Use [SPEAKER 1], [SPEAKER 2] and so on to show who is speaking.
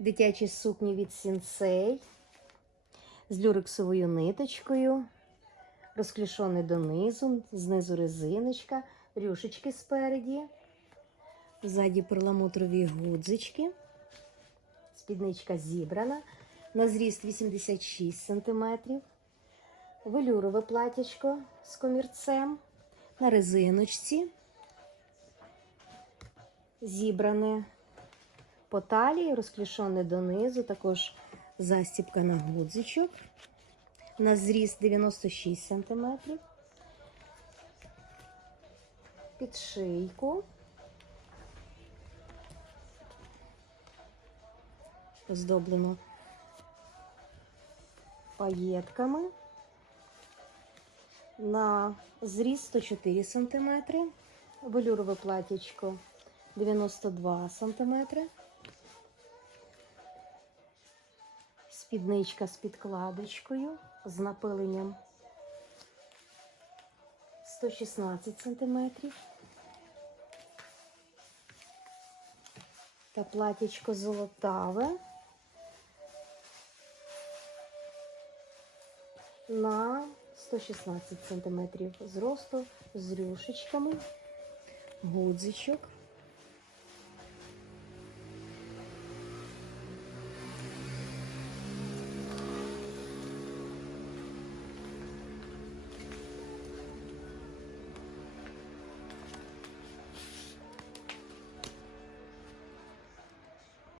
[SPEAKER 1] Дитячі сукні від Сінсей з люрексовою ниточкою, розклішоне донизу, знизу резиночка, рюшечки спереді, ззаді перламутрові гудзички, спідничка зібрана, на зріст 86 см, велюрове платячко з комірцем, на резиночці, зібране по талії, розклішоне донизу, також застібка на гудзичок. На зріст 96 см. Під шийку. Оздоблено паєтками. На зріст 104 см. Велюрове платічко 92 см. Спідничка з підкладочкою, з напиленням 116 см. Та платічко золотаве на 116 см зросту з рюшечками, гудзичок.